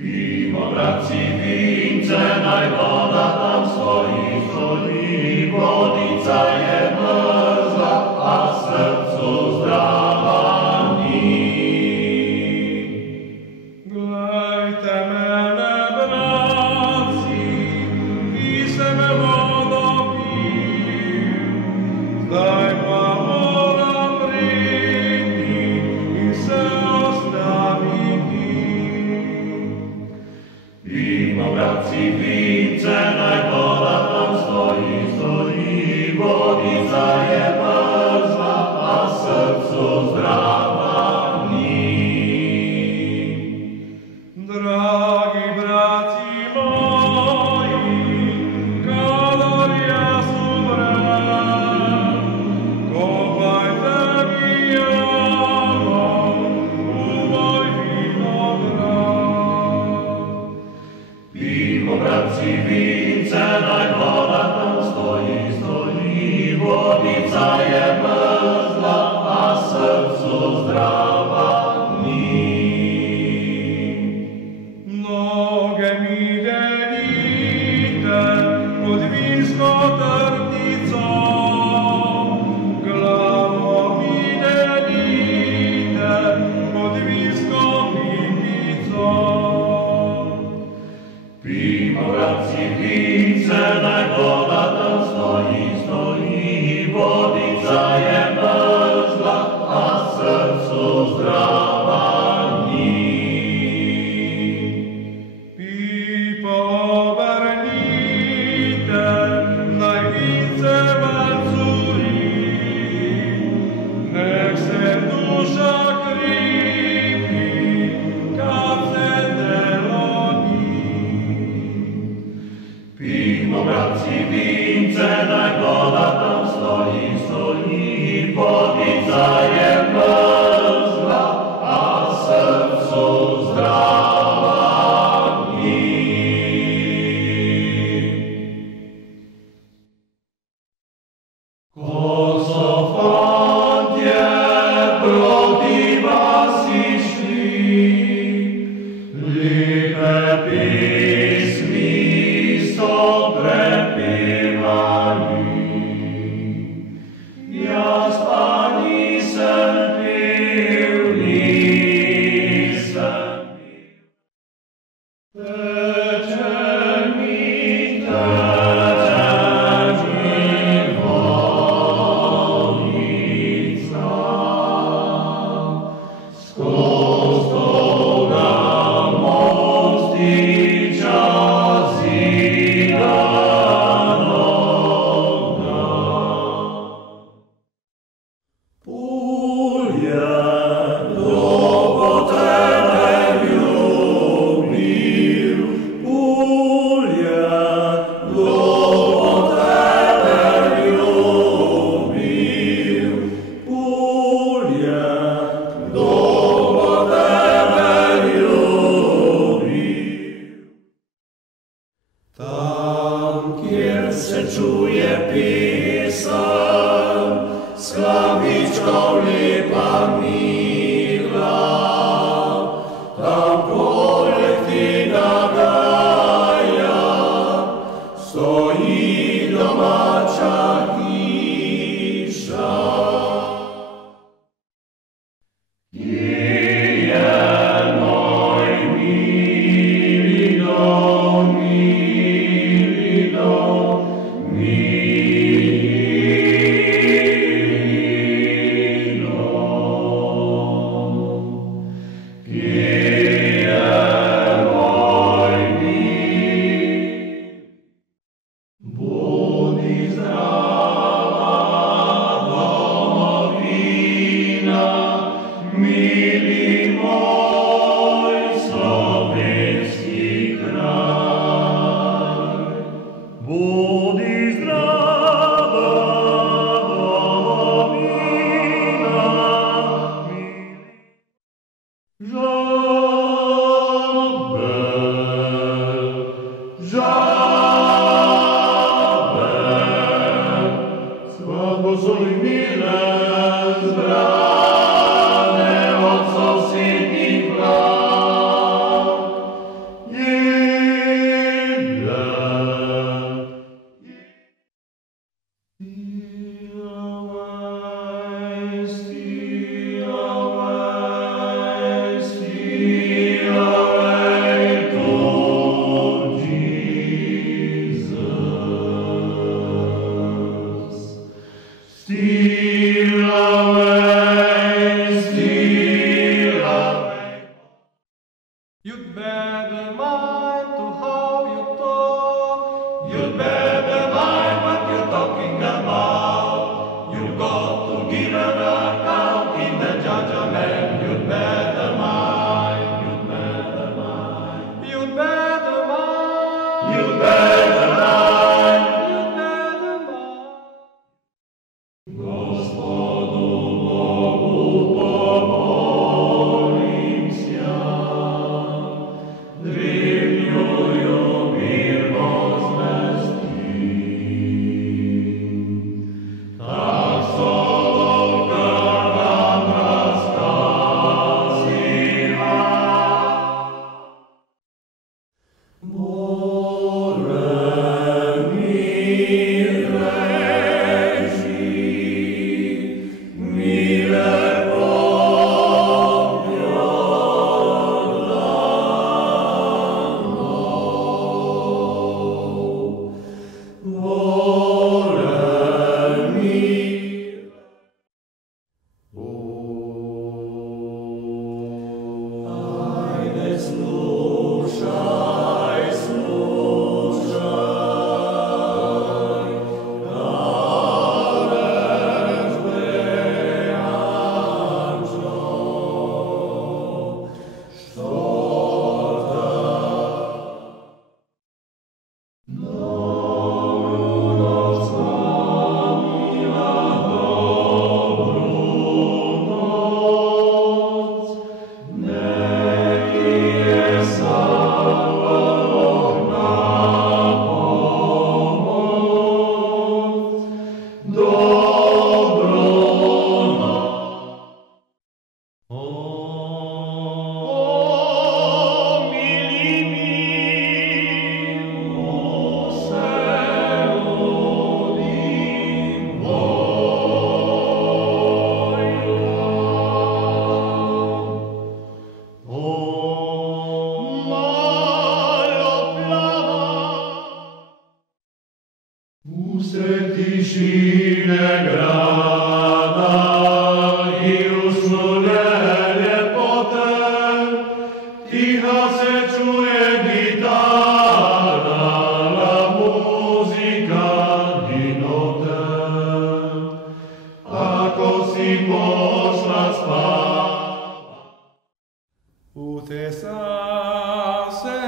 Piwo braci wince, najwoda tam stoi, stoi, wodica je mrzla, a sercu zdrawa mi. Glejte mene, braci, ki sem vodo pil, zdaj pa moram priti in se ostaviti. Piwo braci wince, najwoda tam stoi, stoi, wodica je mrzla, a sercu zdrawa mi. Dragi braci moi, kadar ja umrem, kopajte mi jamo u moj vinograd. Piwo braci wince, najwoda tam stoi, stoi, wodica je mrzla, a sercu zdrawa mi. Noge mi delite pod winsko trtnicą, glavo mi delite pod winską pipicą. Piwo braci wince, najwoda tam stoi, stoi, wodica je mrzla, a sercu zdrawa mi. Pipo obernite, najwice walcuri, nech se dusza krypi, kace deloni. Piwo braci wince, najwoda tam stoi, stoi, wodica je mrzla, a sercu zdrawa mi. Kosofantie proti was išli, lipe pismi so prepevali. Jaz pa nisem pil, nisem pil. Teče mi živonica, skoz dolga mostiča zidanoga. Pulje, dolgo tebe ljubim, You'd better mind to how you talk. You'd better mind what you're talking about. You've got to give an account in the judgment. You'd better mind. You'd better mind. You'd better mind. You'd better mind. You'd better mind. Gospodu Bogu pomolimся, drewniują mirną zmestki. Tak solowka nam rozkazywa. More mi reci, mile Usreticine grana I usnulele potem Ticha se czuje gitara La muzyka di notte Ako si poszła spać Utesa se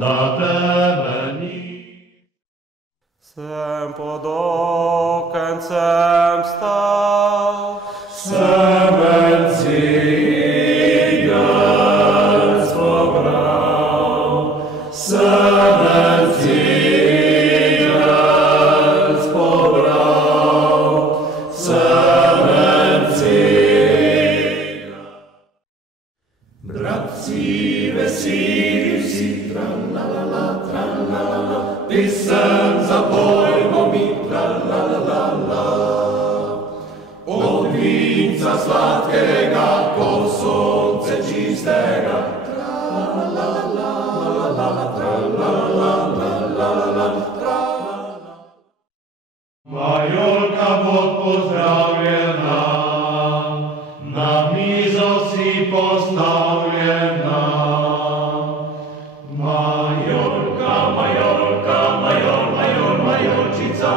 da temeni. Sem pod okencem stal, Semen ciganc pobral, semen ciganc pobral, semen ciganc. Bratci veseli vsi, tra-la-la-la, pesem zapojmo mi, tra-la-la-la. Od vinca sladkega, ko sonce čistega, tra-la-la-la-la-la, tra-la-la-la-la-la, tra-la-la. Majolka bod pozdravljena, na mizo si postavljena. Majolka, majolka, majolčica,